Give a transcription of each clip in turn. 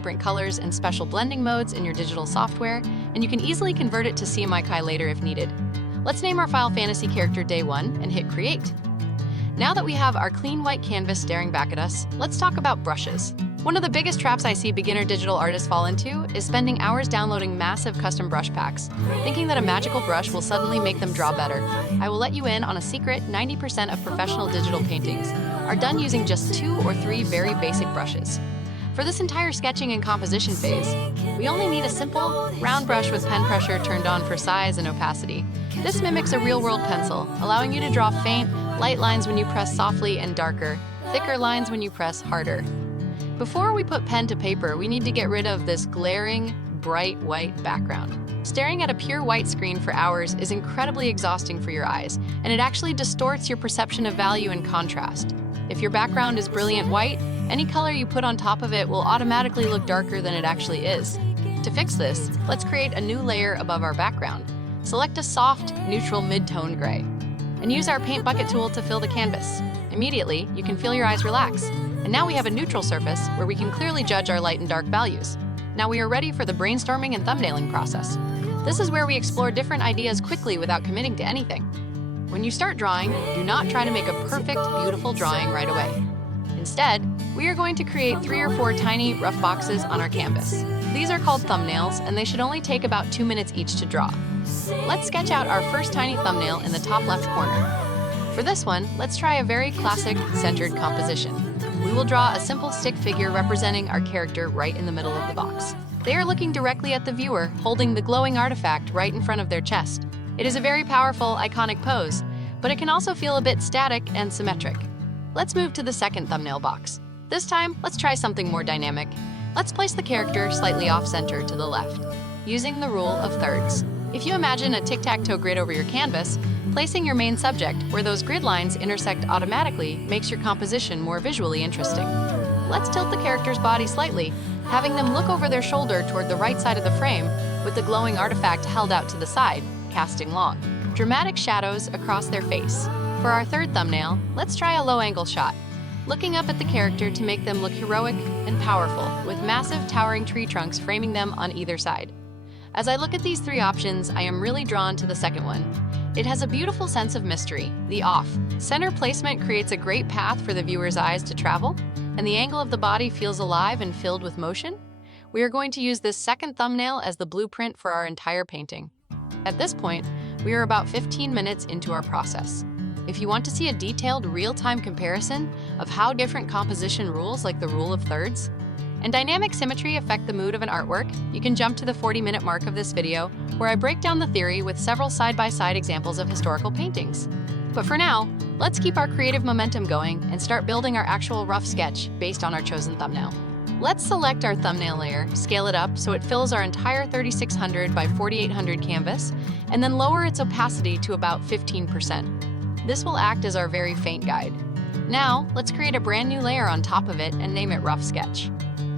different colors and special blending modes in your digital software, and you can easily convert it to CMYK later if needed. Let's name our file Fantasy Character Day 1 and hit Create. Now that we have our clean white canvas staring back at us, let's talk about brushes. One of the biggest traps I see beginner digital artists fall into is spending hours downloading massive custom brush packs, thinking that a magical brush will suddenly make them draw better. I will let you in on a secret: 90% of professional digital paintings are done using just 2 or 3 very basic brushes. For this entire sketching and composition phase, we only need a simple, round brush with pen pressure turned on for size and opacity. This mimics a real-world pencil, allowing you to draw faint, light lines when you press softly and darker, thicker lines when you press harder. Before we put pen to paper, we need to get rid of this glaring, bright white background. Staring at a pure white screen for hours is incredibly exhausting for your eyes, and it actually distorts your perception of value and contrast. If your background is brilliant white, any color you put on top of it will automatically look darker than it actually is. To fix this, let's create a new layer above our background. Select a soft, neutral mid-tone gray, and use our paint bucket tool to fill the canvas. Immediately, you can feel your eyes relax, and now we have a neutral surface where we can clearly judge our light and dark values. Now we are ready for the brainstorming and thumbnailing process. This is where we explore different ideas quickly without committing to anything. When you start drawing, do not try to make a perfect, beautiful drawing right away. Instead, we are going to create 3 or 4 tiny, rough boxes on our canvas. These are called thumbnails, and they should only take about 2 minutes each to draw. Let's sketch out our first tiny thumbnail in the top left corner. For this one, let's try a very classic, centered composition. We will draw a simple stick figure representing our character right in the middle of the box. They are looking directly at the viewer, holding the glowing artifact right in front of their chest. It is a very powerful, iconic pose, but it can also feel a bit static and symmetric. Let's move to the second thumbnail box. This time, let's try something more dynamic. Let's place the character slightly off-center to the left, using the rule of thirds. If you imagine a tic-tac-toe grid over your canvas, placing your main subject where those grid lines intersect automatically makes your composition more visually interesting. Let's tilt the character's body slightly, having them look over their shoulder toward the right side of the frame, with the glowing artifact held out to the side, casting long, dramatic shadows across their face. For our third thumbnail, let's try a low-angle shot, looking up at the character to make them look heroic and powerful, with massive towering tree trunks framing them on either side. As I look at these 3 options, I am really drawn to the second one. It has a beautiful sense of mystery. The off-center placement creates a great path for the viewer's eyes to travel, and the angle of the body feels alive and filled with motion. We are going to use this second thumbnail as the blueprint for our entire painting. At this point, we are about 15 minutes into our process. If you want to see a detailed, real-time comparison of how different composition rules like the rule of thirds and dynamic symmetry affect the mood of an artwork, you can jump to the 40-minute mark of this video, where I break down the theory with several side-by-side examples of historical paintings. But for now, let's keep our creative momentum going and start building our actual rough sketch based on our chosen thumbnail. Let's select our thumbnail layer, scale it up so it fills our entire 3600 by 4800 canvas, and then lower its opacity to about 15%. This will act as our very faint guide. Now, let's create a brand new layer on top of it and name it Rough Sketch.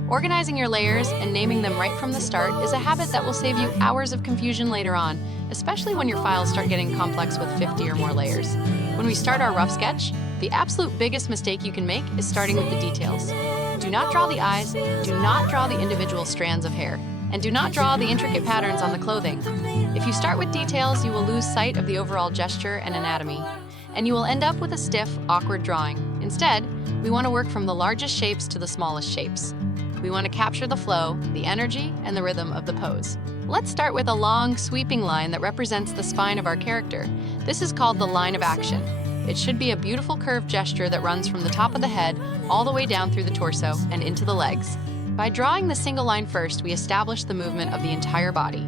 Organizing your layers and naming them right from the start is a habit that will save you hours of confusion later on, especially when your files start getting complex with 50 or more layers. When we start our rough sketch, the absolute biggest mistake you can make is starting with the details. Do not draw the eyes, do not draw the individual strands of hair, and do not draw the intricate patterns on the clothing. If you start with details, you will lose sight of the overall gesture and anatomy, and you will end up with a stiff, awkward drawing. Instead, we want to work from the largest shapes to the smallest shapes. We want to capture the flow, the energy, and the rhythm of the pose. Let's start with a long, sweeping line that represents the spine of our character. This is called the line of action. It should be a beautiful curved gesture that runs from the top of the head all the way down through the torso and into the legs. By drawing the single line first, we establish the movement of the entire body.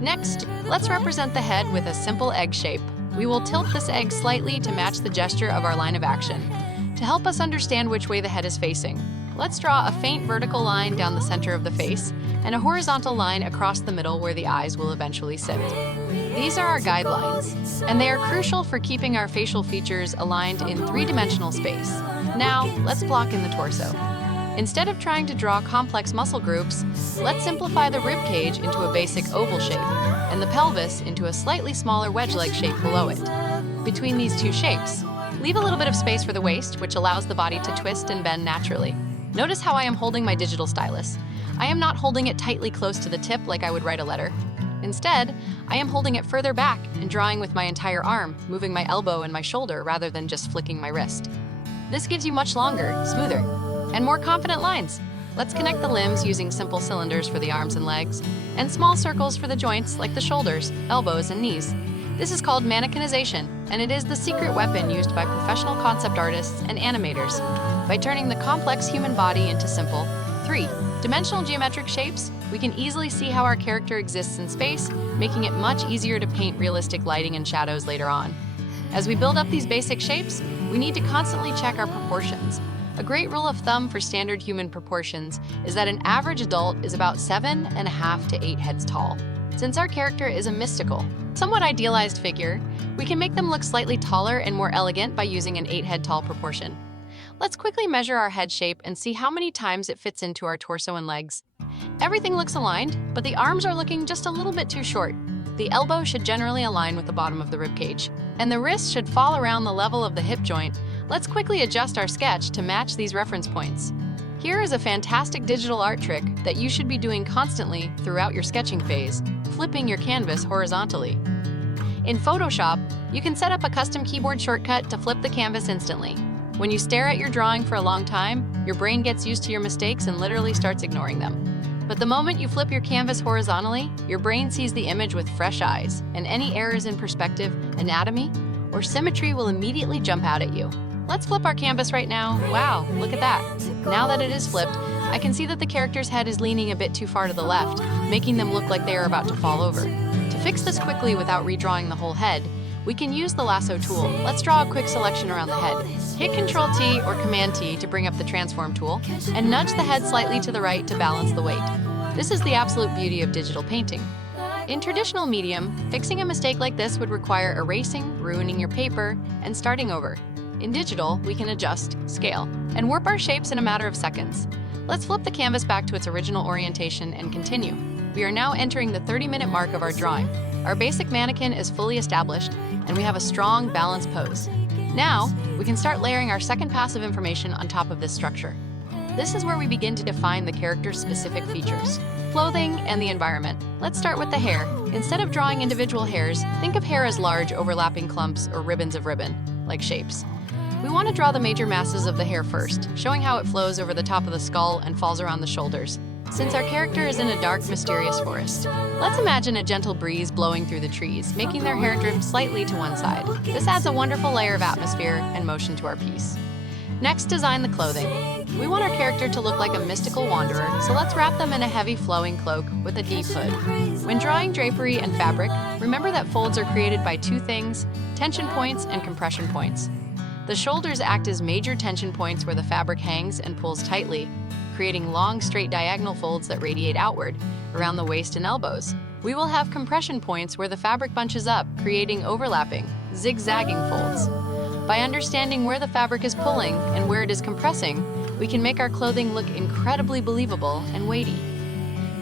Next, let's represent the head with a simple egg shape. We will tilt this egg slightly to match the gesture of our line of action, to help us understand which way the head is facing. Let's draw a faint vertical line down the center of the face and a horizontal line across the middle where the eyes will eventually sit. These are our guidelines, and they are crucial for keeping our facial features aligned in 3-dimensional space. Now, let's block in the torso. Instead of trying to draw complex muscle groups, let's simplify the rib cage into a basic oval shape and the pelvis into a slightly smaller wedge-like shape below it. Between these 2 shapes, leave a little bit of space for the waist, which allows the body to twist and bend naturally. Notice how I am holding my digital stylus. I am not holding it tightly close to the tip like I would write a letter. Instead, I am holding it further back and drawing with my entire arm, moving my elbow and my shoulder rather than just flicking my wrist. This gives you much longer, smoother, and more confident lines. Let's connect the limbs using simple cylinders for the arms and legs, and small circles for the joints like the shoulders, elbows, and knees. This is called mannequinization, and it is the secret weapon used by professional concept artists and animators. By turning the complex human body into simple, three-dimensional geometric shapes, we can easily see how our character exists in space, making it much easier to paint realistic lighting and shadows later on. As we build up these basic shapes, we need to constantly check our proportions. A great rule of thumb for standard human proportions is that an average adult is about 7.5 to 8 heads tall. Since our character is a mystical, somewhat idealized figure, we can make them look slightly taller and more elegant by using an 8-head tall proportion. Let's quickly measure our head shape and see how many times it fits into our torso and legs. Everything looks aligned, but the arms are looking just a little bit too short. The elbow should generally align with the bottom of the ribcage, and the wrist should fall around the level of the hip joint. Let's quickly adjust our sketch to match these reference points. Here is a fantastic digital art trick that you should be doing constantly throughout your sketching phase, flipping your canvas horizontally. In Photoshop, you can set up a custom keyboard shortcut to flip the canvas instantly. When you stare at your drawing for a long time, your brain gets used to your mistakes and literally starts ignoring them. But the moment you flip your canvas horizontally, your brain sees the image with fresh eyes, and any errors in perspective, anatomy, or symmetry will immediately jump out at you. Let's flip our canvas right now. Wow, look at that. Now that it is flipped, I can see that the character's head is leaning a bit too far to the left, making them look like they are about to fall over. To fix this quickly without redrawing the whole head, we can use the lasso tool. Let's draw a quick selection around the head. Hit Ctrl-T or Command-T to bring up the transform tool, and nudge the head slightly to the right to balance the weight. This is the absolute beauty of digital painting. In traditional medium, fixing a mistake like this would require erasing, ruining your paper, and starting over. In digital, we can adjust, scale, and warp our shapes in a matter of seconds. Let's flip the canvas back to its original orientation and continue. We are now entering the 30-minute mark of our drawing. Our basic mannequin is fully established, and we have a strong, balanced pose. Now, we can start layering our second pass of information on top of this structure. This is where we begin to define the character's specific features. Clothing and the environment. Let's start with the hair. Instead of drawing individual hairs, think of hair as large, overlapping clumps or ribbons of ribbon, like shapes. We want to draw the major masses of the hair first, showing how it flows over the top of the skull and falls around the shoulders. Since our character is in a dark, mysterious forest, let's imagine a gentle breeze blowing through the trees, making their hair drift slightly to one side. This adds a wonderful layer of atmosphere and motion to our piece. Next, design the clothing. We want our character to look like a mystical wanderer, so let's wrap them in a heavy flowing cloak with a deep hood. When drawing drapery and fabric, remember that folds are created by two things: tension points and compression points. The shoulders act as major tension points where the fabric hangs and pulls tightly, creating long, straight diagonal folds that radiate outward, around the waist and elbows. We will have compression points where the fabric bunches up, creating overlapping, zigzagging folds. By understanding where the fabric is pulling and where it is compressing, we can make our clothing look incredibly believable and weighty.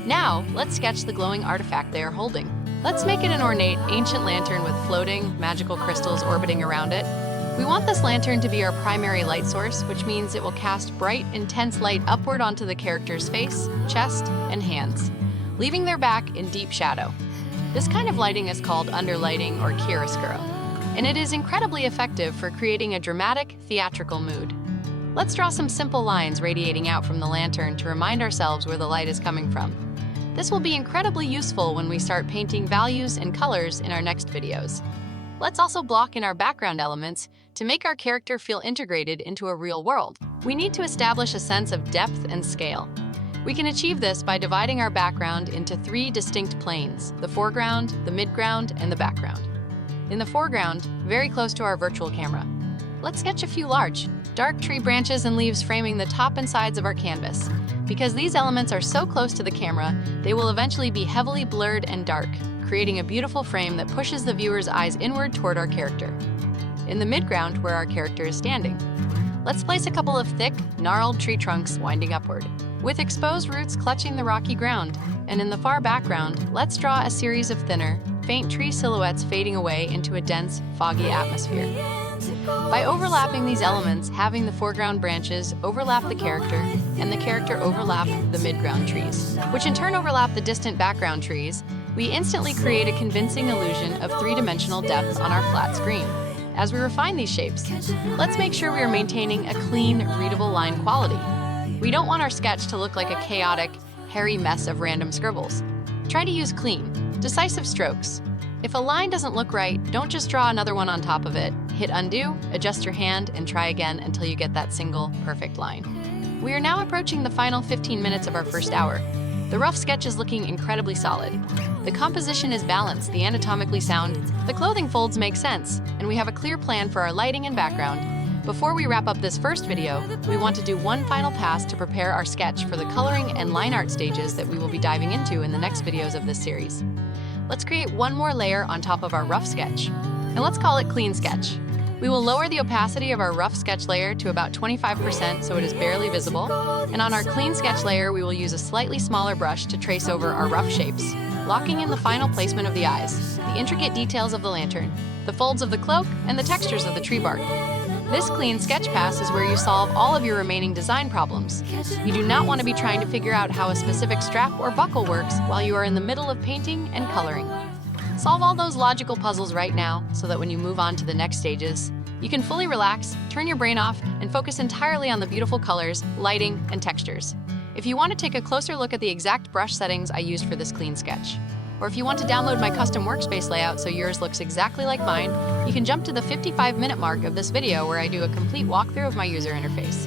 Now, let's sketch the glowing artifact they are holding. Let's make it an ornate, ancient lantern with floating, magical crystals orbiting around it. We want this lantern to be our primary light source, which means it will cast bright, intense light upward onto the character's face, chest, and hands, leaving their back in deep shadow. This kind of lighting is called underlighting or chiaroscuro, and it is incredibly effective for creating a dramatic, theatrical mood. Let's draw some simple lines radiating out from the lantern to remind ourselves where the light is coming from. This will be incredibly useful when we start painting values and colors in our next videos. Let's also block in our background elements to make our character feel integrated into a real world. We need to establish a sense of depth and scale. We can achieve this by dividing our background into 3 distinct planes: the foreground, the midground, and the background. In the foreground, very close to our virtual camera, let's sketch a few large, dark tree branches and leaves framing the top and sides of our canvas. Because these elements are so close to the camera, they will eventually be heavily blurred and dark, creating a beautiful frame that pushes the viewer's eyes inward toward our character. In the midground, where our character is standing, let's place a couple of thick, gnarled tree trunks winding upward, with exposed roots clutching the rocky ground. And in the far background, let's draw a series of thinner, faint tree silhouettes fading away into a dense, foggy atmosphere. By overlapping these elements, having the foreground branches overlap the character, and the character overlap the midground trees, which in turn overlap the distant background trees, we instantly create a convincing illusion of three-dimensional depth on our flat screen. As we refine these shapes, let's make sure we are maintaining a clean, readable line quality. We don't want our sketch to look like a chaotic, hairy mess of random scribbles. Try to use clean, decisive strokes. If a line doesn't look right, don't just draw another one on top of it. Hit undo, adjust your hand, and try again until you get that single, perfect line. We are now approaching the final 15 minutes of our first hour. The rough sketch is looking incredibly solid. The composition is balanced, the anatomically sound, the clothing folds make sense, and we have a clear plan for our lighting and background. Before we wrap up this first video, we want to do one final pass to prepare our sketch for the coloring and line art stages that we will be diving into in the next videos of this series. Let's create one more layer on top of our rough sketch, and let's call it Clean Sketch. We will lower the opacity of our rough sketch layer to about 25% so it is barely visible, and on our Clean Sketch layer we will use a slightly smaller brush to trace over our rough shapes, locking in the final placement of the eyes, the intricate details of the lantern, the folds of the cloak, and the textures of the tree bark. This Clean Sketch pass is where you solve all of your remaining design problems. You do not want to be trying to figure out how a specific strap or buckle works while you are in the middle of painting and coloring. Solve all those logical puzzles right now so that when you move on to the next stages, you can fully relax, turn your brain off, and focus entirely on the beautiful colors, lighting, and textures. If you want to take a closer look at the exact brush settings I used for this Clean Sketch, or if you want to download my custom workspace layout so yours looks exactly like mine, you can jump to the 55-minute mark of this video where I do a complete walkthrough of my user interface.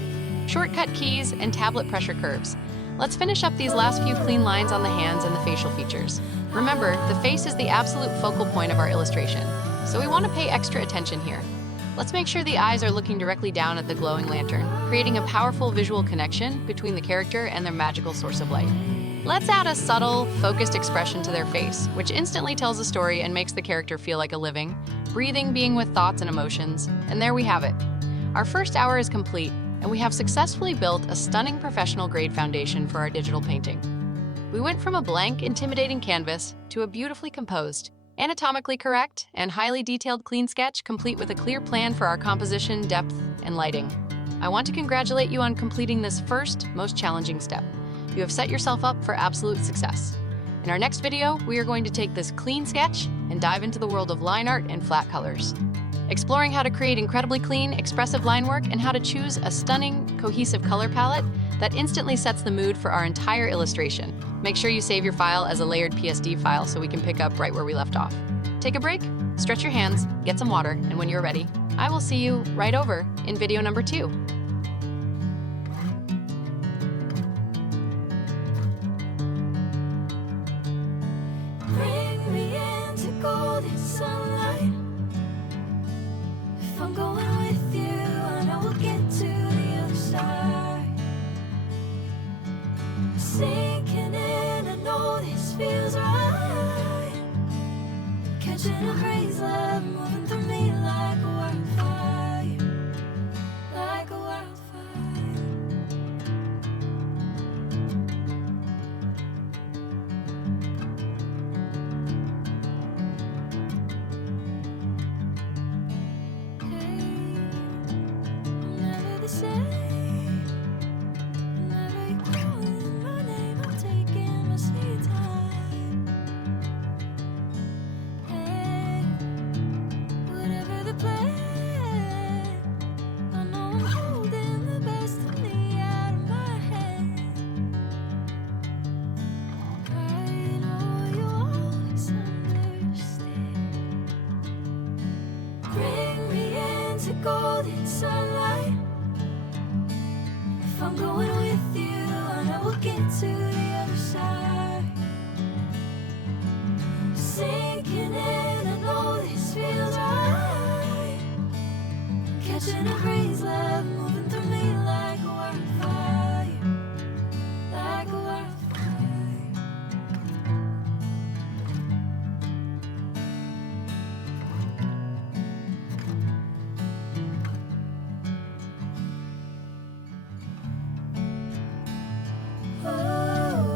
Shortcut keys and tablet pressure curves. Let's finish up these last few clean lines on the hands and the facial features. Remember, the face is the absolute focal point of our illustration, so we want to pay extra attention here. Let's make sure the eyes are looking directly down at the glowing lantern, creating a powerful visual connection between the character and their magical source of light. Let's add a subtle, focused expression to their face, which instantly tells a story and makes the character feel like a living, breathing being with thoughts and emotions. And there we have it. Our first hour is complete, and we have successfully built a stunning professional-grade foundation for our digital painting. We went from a blank, intimidating canvas to a beautifully composed, anatomically correct, and highly detailed clean sketch complete with a clear plan for our composition, depth, and lighting. I want to congratulate you on completing this first, most challenging step. You have set yourself up for absolute success. In our next video, we are going to take this clean sketch and dive into the world of line art and flat colors, exploring how to create incredibly clean, expressive line work and how to choose a stunning, cohesive color palette that instantly sets the mood for our entire illustration. Make sure you save your file as a layered PSD file so we can pick up right where we left off. Take a break, stretch your hands, get some water, and when you're ready, I will see you right over in video number 2. Bring me into golden sunlight. If I'm going with you, I know we'll get to the other side. Sinking in, I know this feels right. Catching a breeze, love moving through me like a wildfire, like a wildfire. I'm never the same. Whenever you're calling my name, I'm taking my sweet time. Hey, whatever the plan, I know I'm holding the best of me out of my hand. I know you always understand. Bring me into golden sunlight. If I'm going with you, I know we'll get to the other side. Sinking in, I know this feels right. Catching a breeze, love moving through me like a wildfire, like a wildfire. Oh.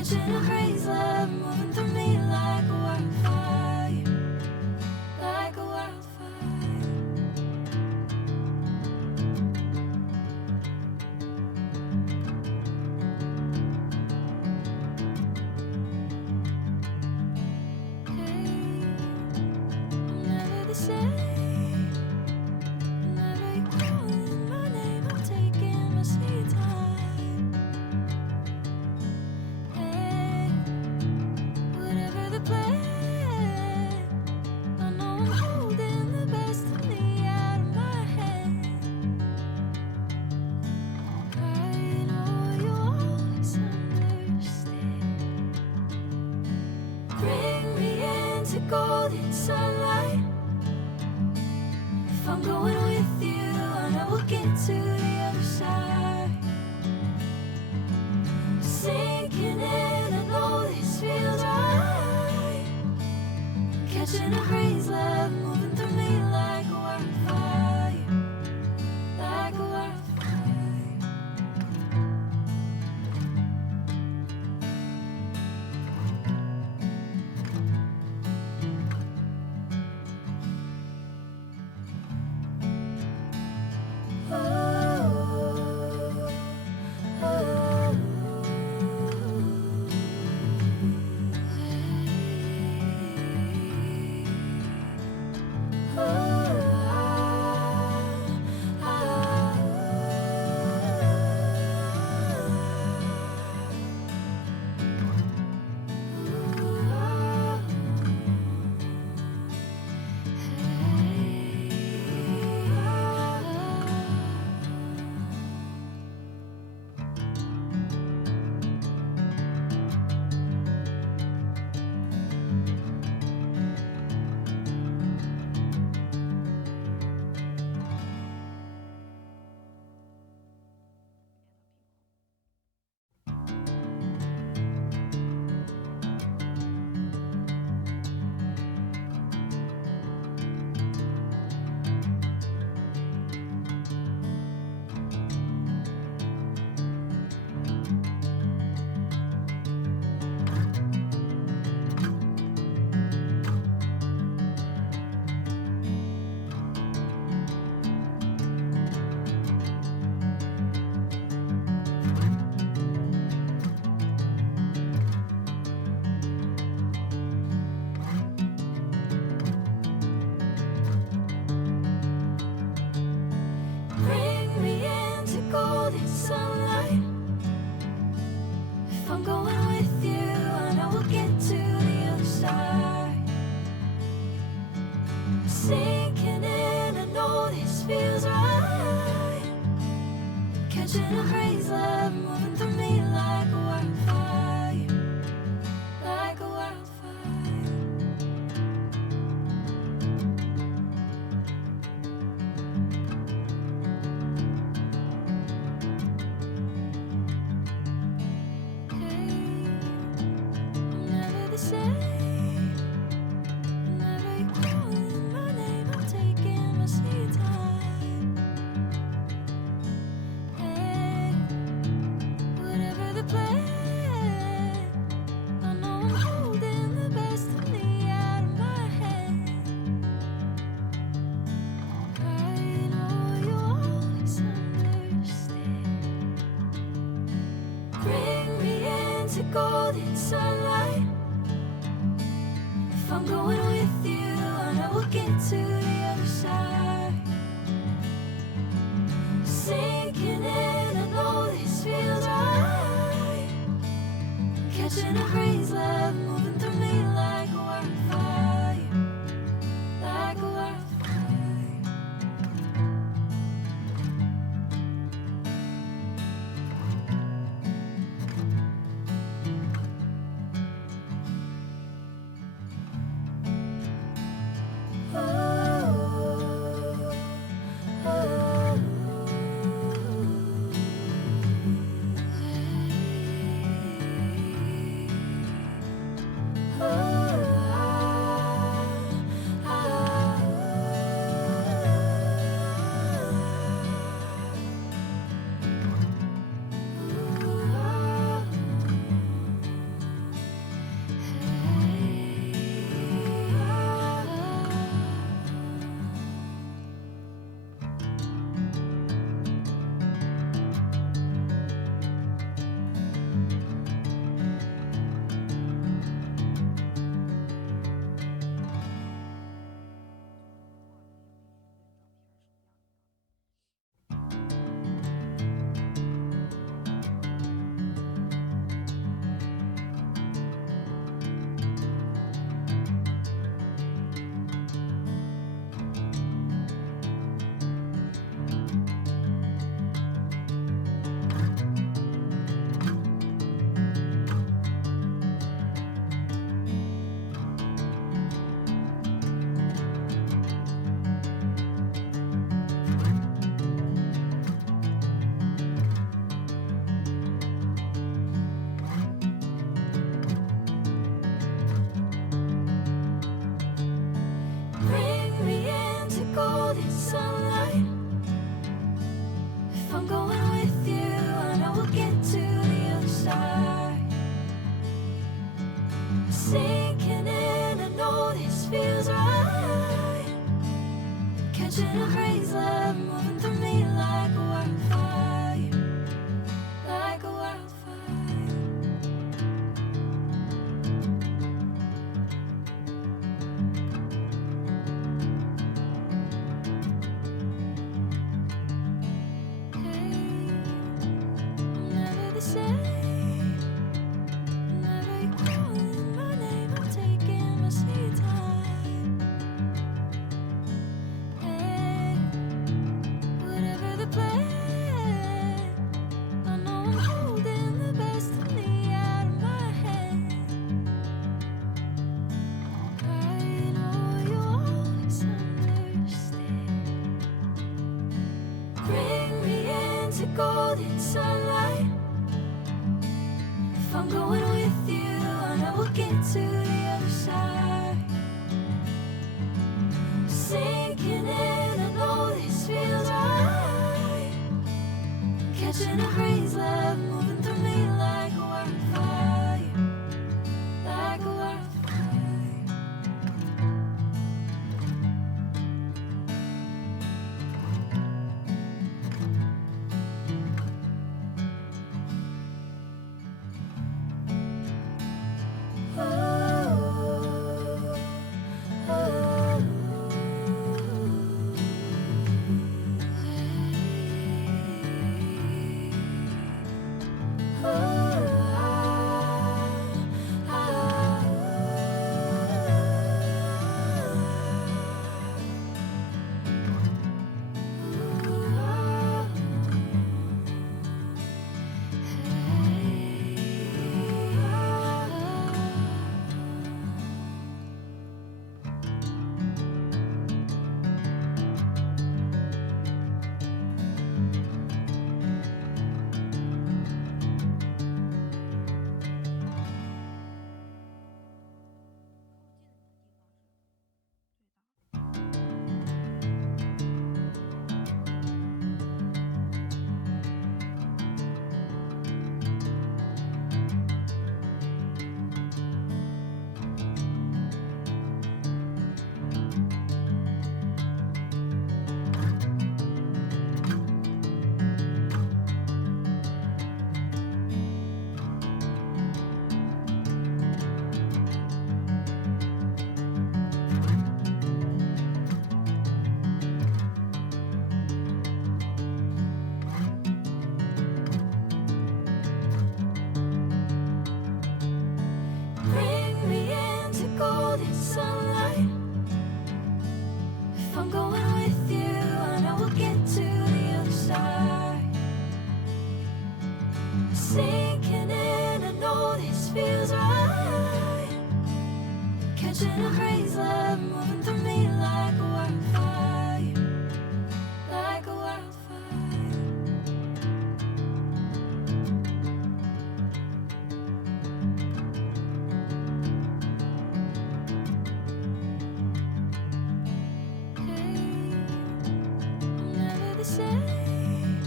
Catching a breeze, love moving through me like a wildfire, like a wildfire. Hey, I'm never the same. Whenever you're calling my name, I'm taking my sweet time. Hey, whatever the plan, I know I'm holding the best of me out of my head. I know you always understand. Bring me into golden sunlight. If I'm going with you, I know we'll get to the other side. Sinking in, I know this feels right. Catching a breeze, love moving through me like a wildfire, like a wildfire. Bring me into golden sunlight. If I'm going with you, I know we'll get to the other side. Sinking in, I know this feels right. Catching a breeze, love moving through me like a wildfire, like a wildfire. I'm never the same. Whenever you're calling my name, I'm taking my sweet time. Hey, whatever the plan, I know I'm holding the best of me out of my head. I know you always understand. Bring me into golden sunlight. If I'm going with you, I know we'll get to the other side. Sinking in, I know this feels right. Catching a breeze, love moving through me like a wildfire, like a wildfire. Oh sunlight. If I'm going with you, I know we'll get to the other side. Sinking in, I know this feels right. Catching a breeze, love moving through me like a wildfire, like a wildfire. Never the same. Whenever you're calling my name, I'm taking my sweet time. Hey, whatever the plan, I know I'm holding the best of me out of my hand. I know you always understand. Bring me into golden sunlight. If I'm going with you, I know we'll get to the other side. Sinking in, I know this feels right. Catching a breeze, love moving through me like a wildfire, like a wildfire. Bring me into golden sunlight. If I'm going with you, I know we'll get to the other side. Sinking in, I know this feels right. Catching a breeze, love moving through me like a wildfire, like a wildfire. Never the same.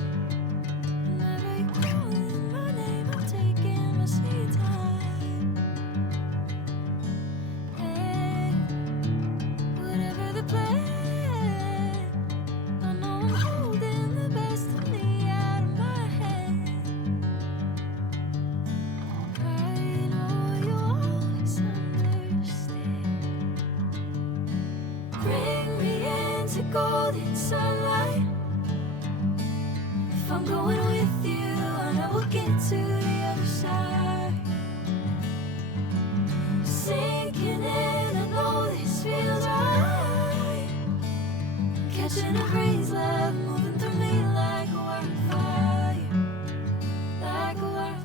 Whenever you're calling my name, I'm taking my sweet time. Hey, whatever the plan, I know I'm holding the best of me out of my hand. I know you always understand. Bring me into golden sunlight. If I'm going with you, I know we'll get to the other side. Sinking in, I know this feels right. Catching a breeze, love moving through me like a wildfire, like a wildfire.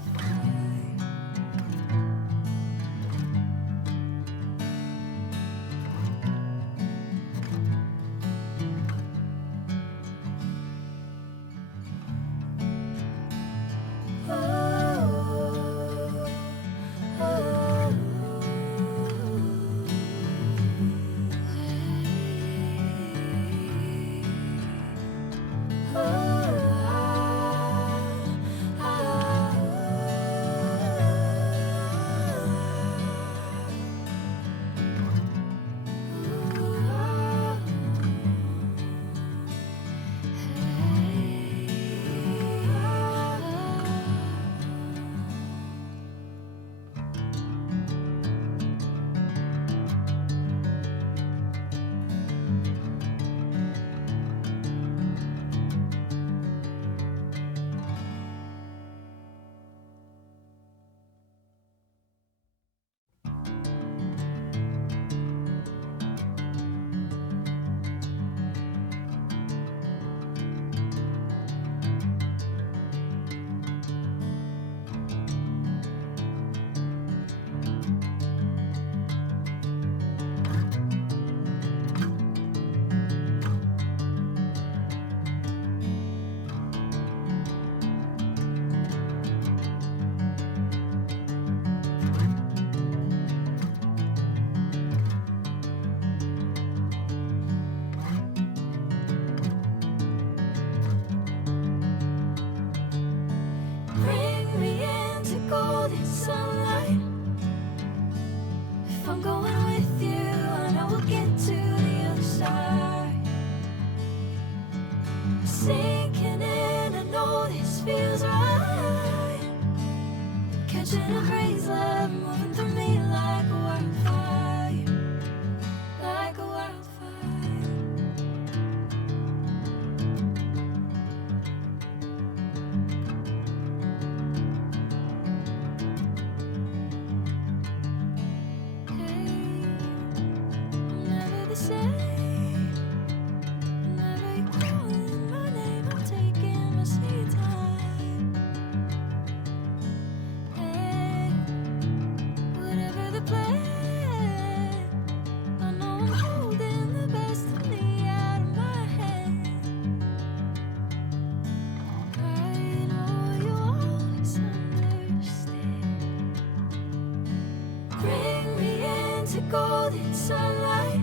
Oh. sunlight. If I'm going with you, I know we'll get to the other side. Sinking in, I know this feels right. Catching a breeze, love moving through me like a wildfire, like a wildfire. Golden sunlight.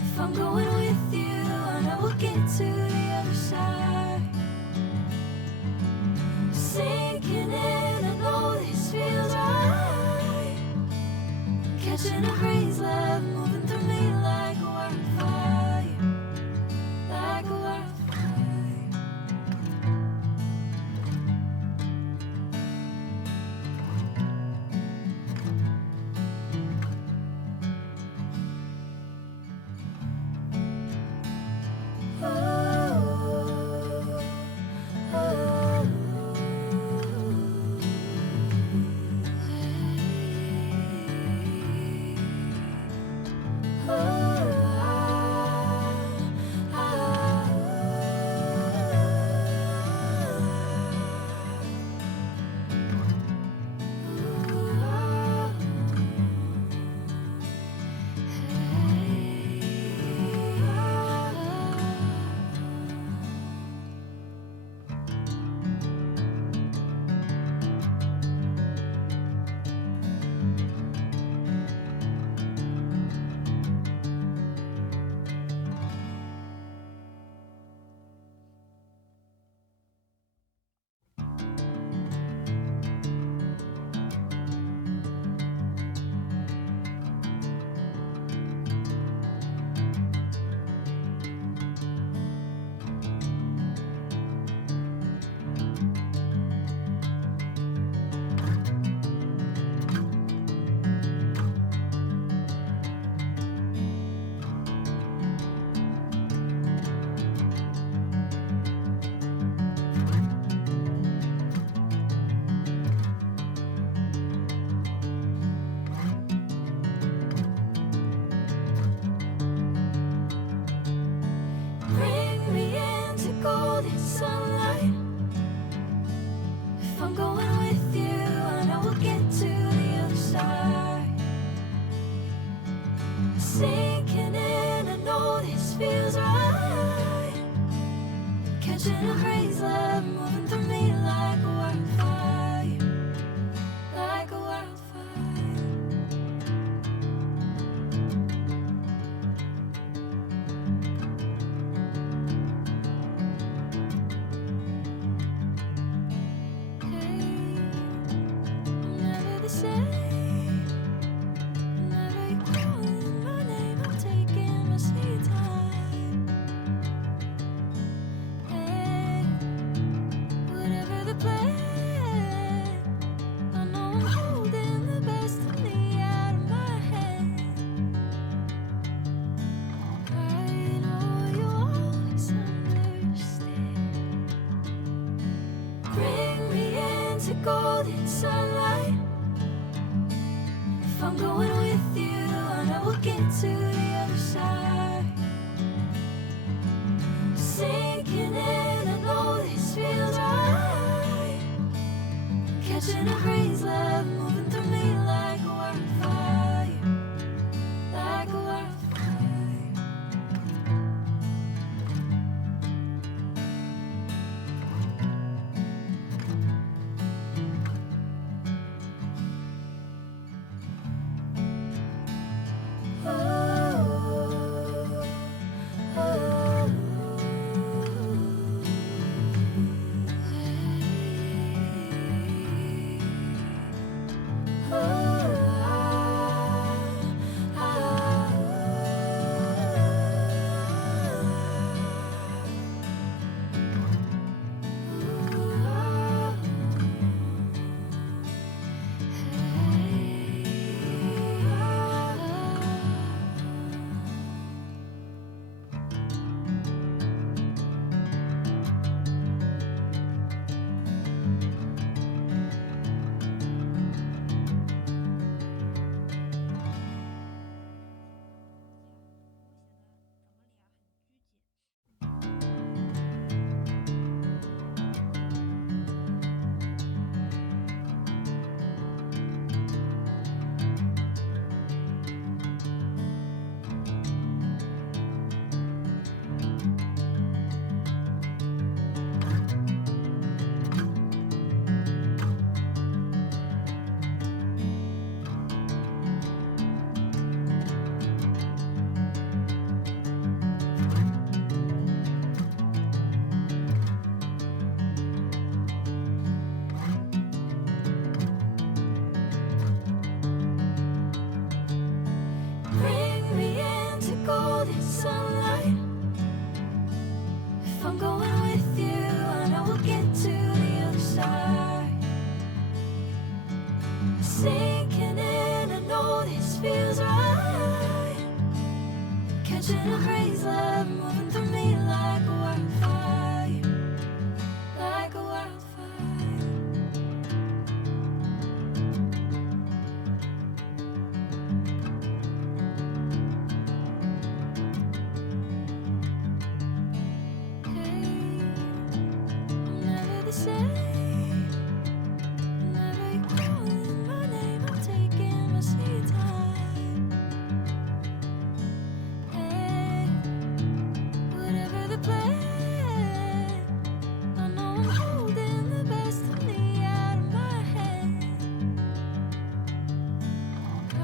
If I'm going with you, I know we'll get to the other side. Sinking in, I know this feels right. Catching a breeze, love moving through me like a wildfire, like a wildfire. Sinking in, I know this feels right. Catching a breeze, love moving through me like a wildfire, like a wildfire. Hey, I'm never the same. Golden sunlight. If I'm going with you, I know we'll get to the other side. Sinking in, I know this feels right. Catching a breeze, love moving through me like a wildfire, like a wildfire. golden sunlight. If I'm going with you, I know we'll get to the other side. Sinking in, I know this feels right. Catching a breeze, love moving through me like a wildfire, like a wildfire. I'm never the same. Whenever you're calling my name, I'm taking my sweet time. Hey, whatever the plan, I know I'm holding the best of me out of my head. I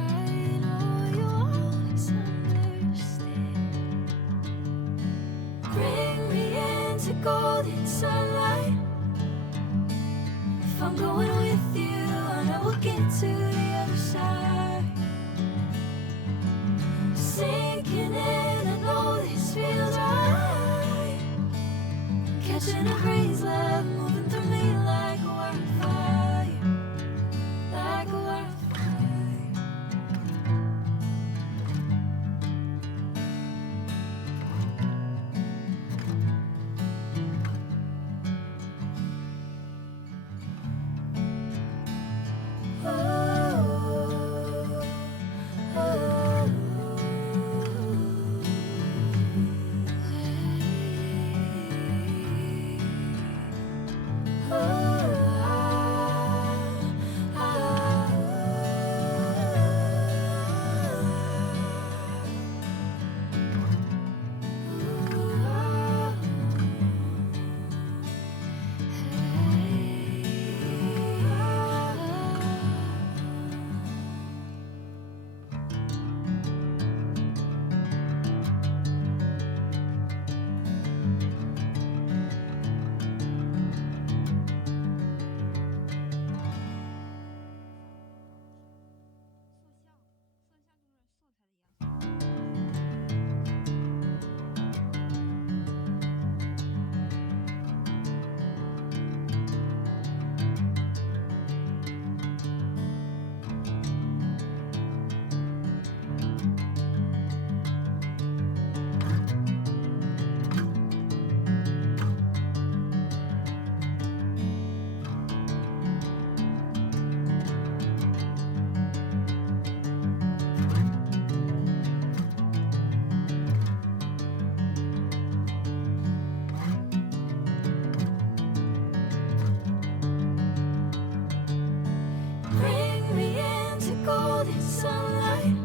know you always understand. Bring me into golden sunlight. If I'm going with you, I know we'll get to the other side. Sinking in, I know this feels right. Catching a breeze, love moving through me like a wildfire, like a wildfire. Bring me into golden sunlight.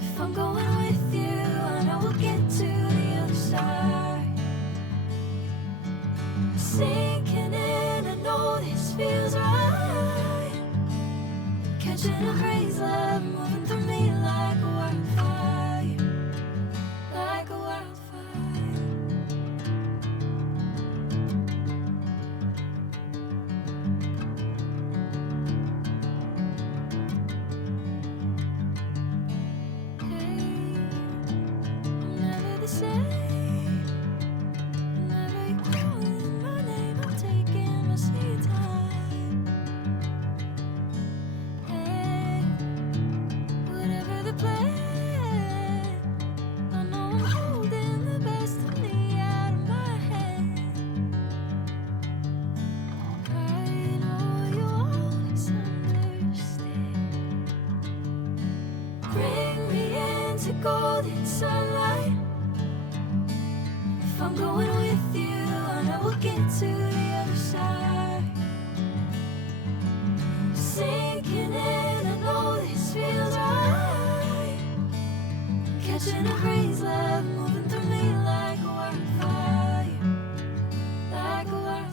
If I'm going with you, I know we'll get to the other side. Sinking in, I know this feels right. Catching a breeze, love moving through me like a wildfire, like a wildfire. I'm never the same. Whenever you're calling my name, I'm taking my sweet time. Hey, whatever the plan, I know I'm holding the best of me out of my head. I know you always understand. Bring me into golden sunlight. If I'm going with you, I know we'll get to the other side. Sinking in, I know this feels right. Catching a breeze, love moving through me like a wildfire, like a wildfire.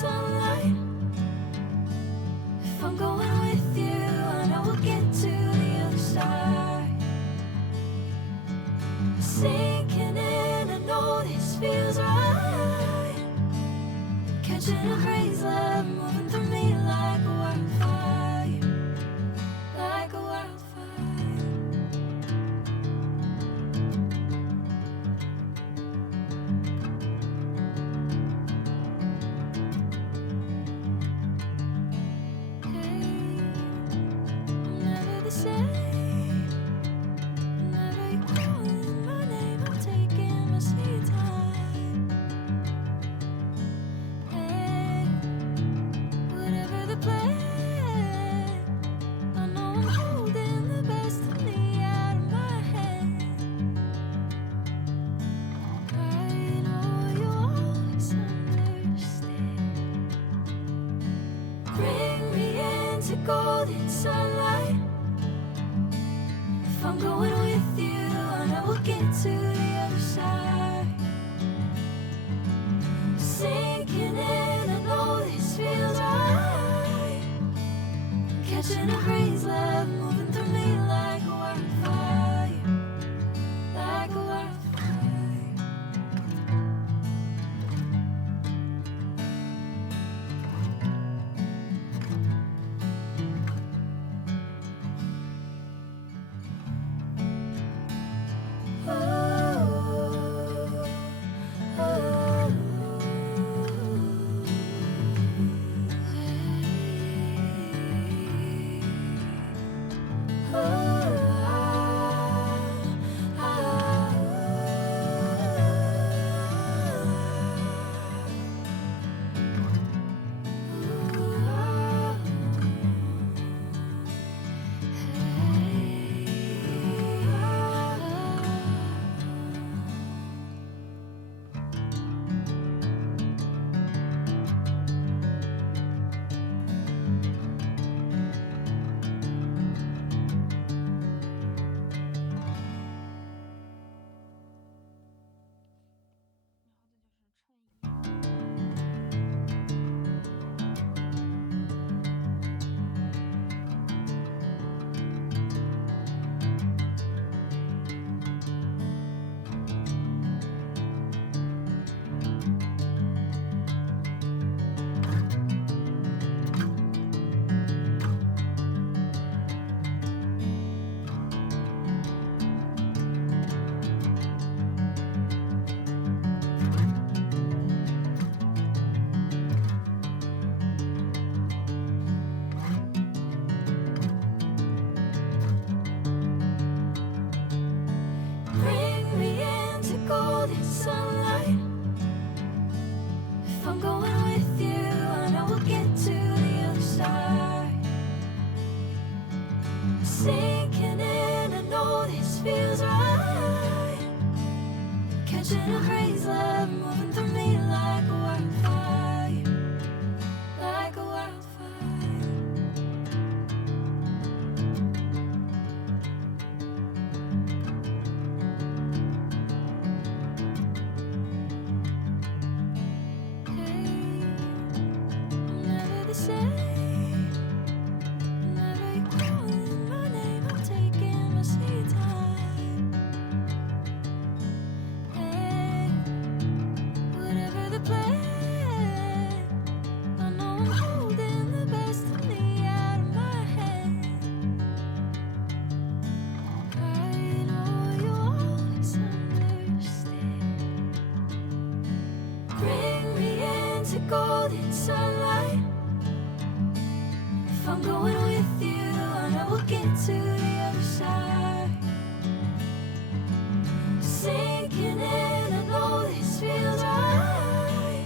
sunlight. If I'm going with you, I know we'll get to the other side. Sinking in, I know this feels right. Catching a breeze, love moving through me like a wildfire, like a wildfire. I'm never the same. Whenever you're calling my name, I'm taking my sweet time. Hey, whatever the plan, I know I'm holding the best of me out of my hand. I know you'll always understand. Bring me into golden sunlight. If I'm going with you, I know we'll get to the other side. Sinking in, I know this feels right. Catching a breeze, love moving through me like a wildfire, like a wildfire. Bring me into golden sunlight. If I'm going with you, I know we'll get to the other side. Sinking in, I know this feels right. Catching a breeze, love moving through me like a wildfire, like a wildfire. I'm never the same. Whenever you're calling my name, I'm taking my sweet time. Hey, whatever the plan, I know I'm holding the best of me out of my hand. I know you'll always understand. Bring me into golden sunlight. If I'm going with you, I know we'll get to the other side. Sinking in, I know this feels right.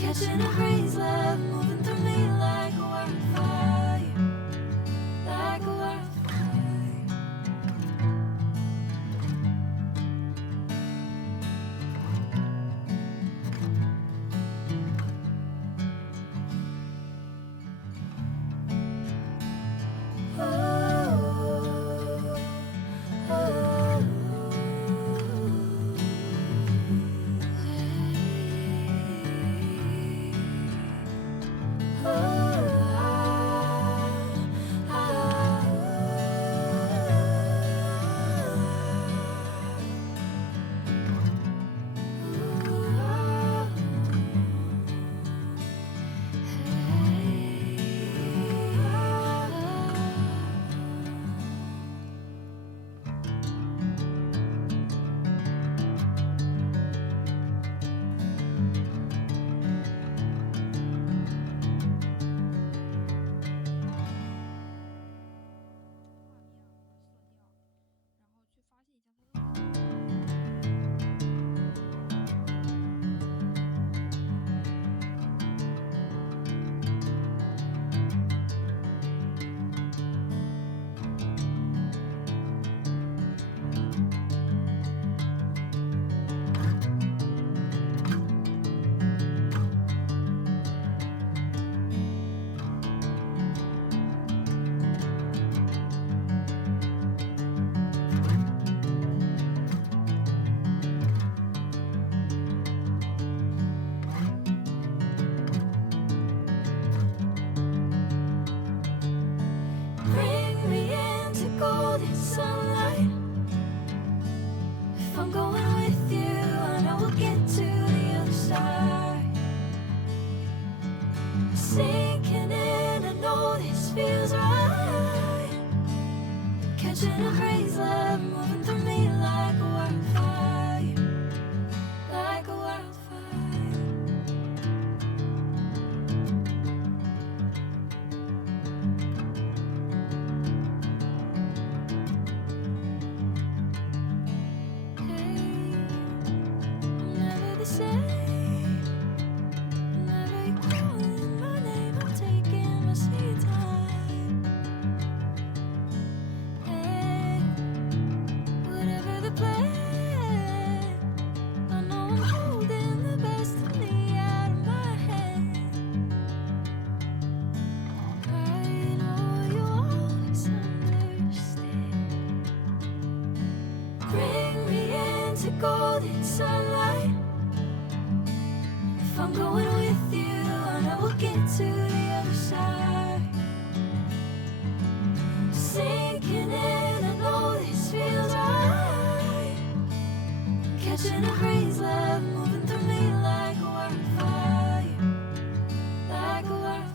Catching a breeze, love moving through me like a wildfire, like a wildfire. golden sunlight. If I'm going with you, I know we'll get to the other side. Sinking in, I know this feels right. Catching a breeze, love moving through me like a wildfire, like a wildfire. Never the same. Whenever you're calling my name, I'm taking my sweet time. Hey, whatever the plan, I know I'm holding the best of me out of my hand. I know you always understand. Bring me into golden sunlight. If I'm going with you, I know we'll get to the other side. Sinking in, I know this feels right. Catching a breeze, love moving through me like a wildfire, like a wildfire.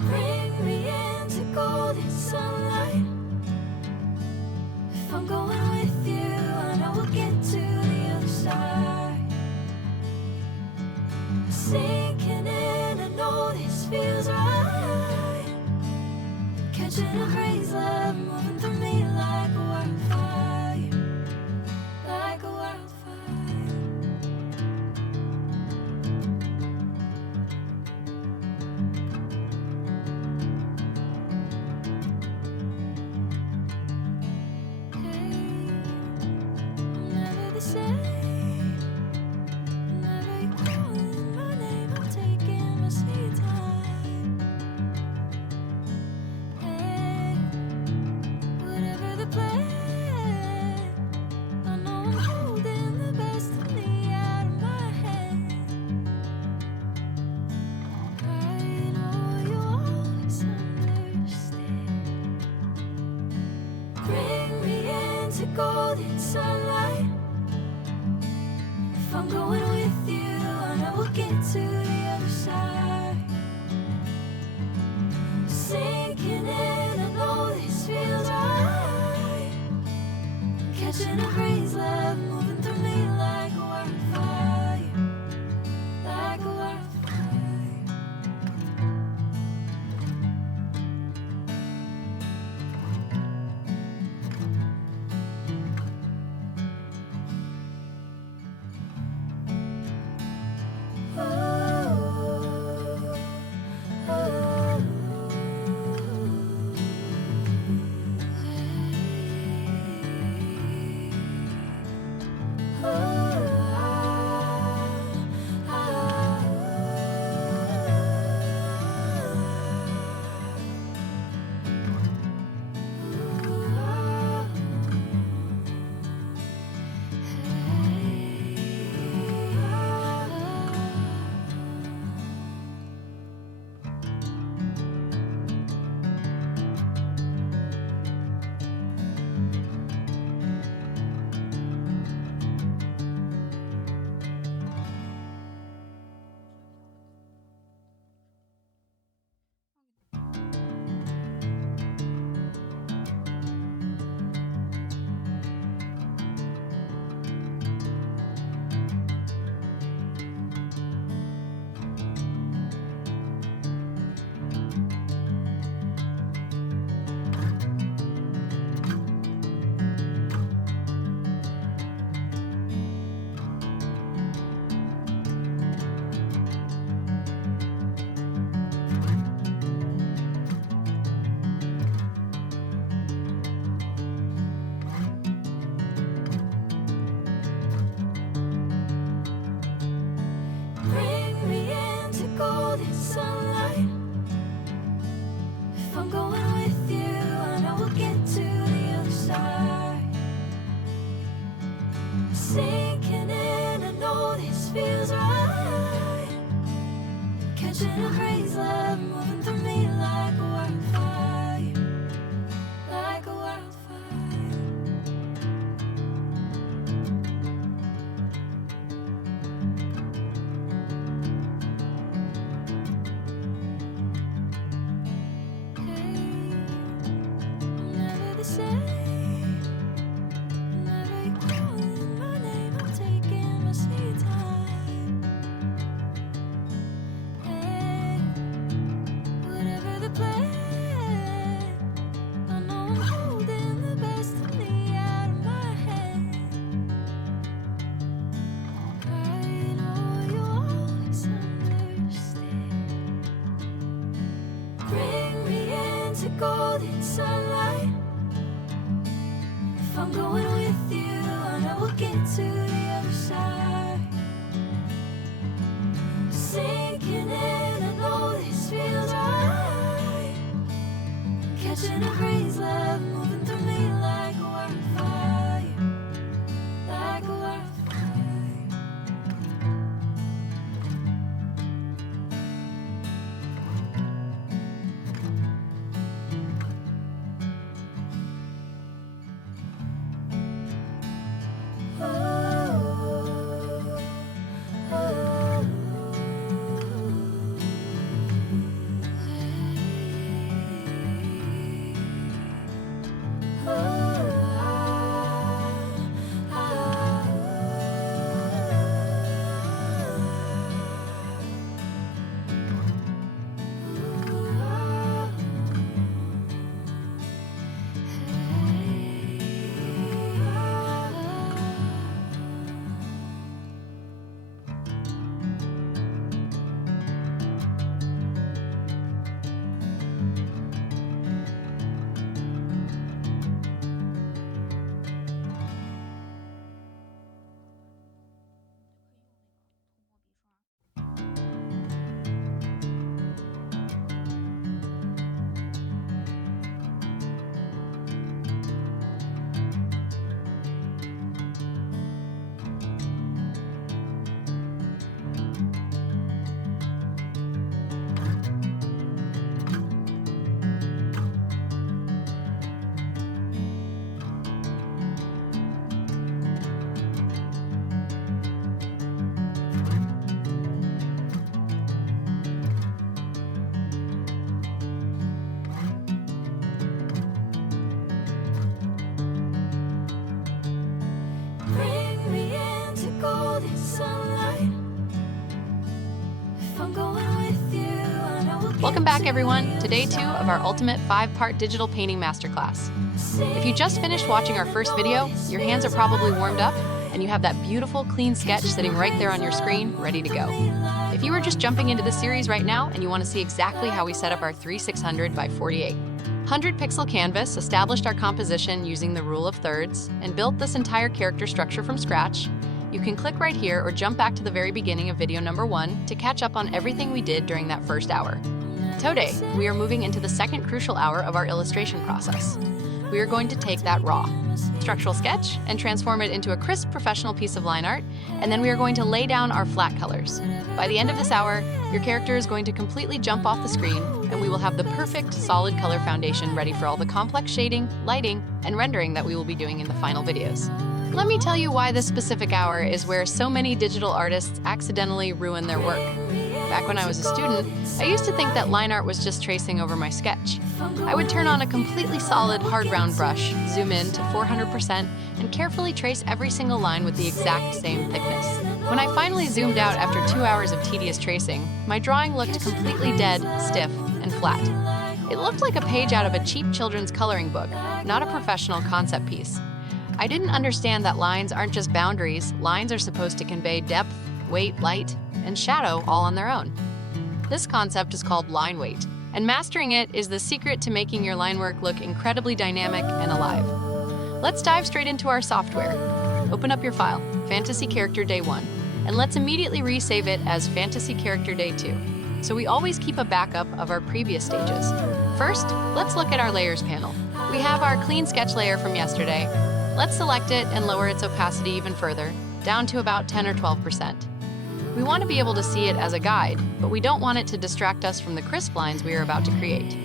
Bring me into golden sunlight. If I'm going with you, I know we'll get to the other side. Sinking in, I know this feels right. Catching a breeze, love moving through me like a wildfire, like a wildfire. Never the same. Whenever you're calling my name, I'm taking my sweet time. Hey, whatever the plan, I know I'm holding the best of me out of my hand. I know you always understand. Bring me into golden sunlight. If I'm going with you, I know we'll get to the other side. Sinking in, I know this feels right. Catching a breeze, love moving through me like a wildfire, like a wildfire. golden sunlight. If I'm going with you, I know we'll get to the other side. Sinking in, I know this feels right. Catching a breeze, love moving through me like a wildfire, like a wildfire. Never the same. Never you calling my name, I'm taking my sweet time. Hey, whatever the plan, I know I'm holding the best of me out of my head. I know you always understand. Bring me into golden sunlight. If I'm going with you, I know we'll get to the other side. Sinking in, I know this feels right. Catching a breeze, love moving through me like a wildfire, like a wildfire. Bring me into golden sunlight. If I'm going with you, I know we'll get Welcome back, to everyone, the to day other 2 of our ultimate 5-part digital painting masterclass. side. If you just finished watching our first video, your hands are probably warmed up, and you have that beautiful, clean sketch sitting right there on your screen, ready to go. If you are just jumping into the series right now and you want to see exactly how we set up our 3600 by 48 100 pixel canvas, established our composition using the rule of thirds, and built this entire character structure from scratch, you can click right here or jump back to the very beginning of video number 1 to catch up on everything we did during that first hour. Today, we are moving into the second crucial hour of our illustration process. We are going to take that raw structural sketch and transform it into a crisp professional piece of line art, and then we are going to lay down our flat colors. By the end of this hour, your character is going to completely jump off the screen, and we will have the perfect solid color foundation ready for all the complex shading, lighting, and rendering that we will be doing in the final videos. Let me tell you why this specific hour is where so many digital artists accidentally ruin their work. Back when I was a student, I used to think that line art was just tracing over my sketch. I would turn on a completely solid hard round brush, zoom in to 400%, and carefully trace every single line with the exact same thickness. When I finally zoomed out after 2 hours of tedious tracing, my drawing looked completely dead, stiff, and flat. It looked like a page out of a cheap children's coloring book, not a professional concept piece. I didn't understand that lines aren't just boundaries. Lines are supposed to convey depth, weight, light, and shadow all on their own. This concept is called line weight, and mastering it is the secret to making your line work look incredibly dynamic and alive. Let's dive straight into our software. Open up your file, Fantasy Character Day 1, and let's immediately resave it as Fantasy Character Day 2. so we always keep a backup of our previous stages. First, let's look at our layers panel. We have our clean sketch layer from yesterday. Let's select it and lower its opacity even further, down to about 10 or 12%. We want to be able to see it as a guide, but we don't want it to distract us from the crisp lines we are about to create.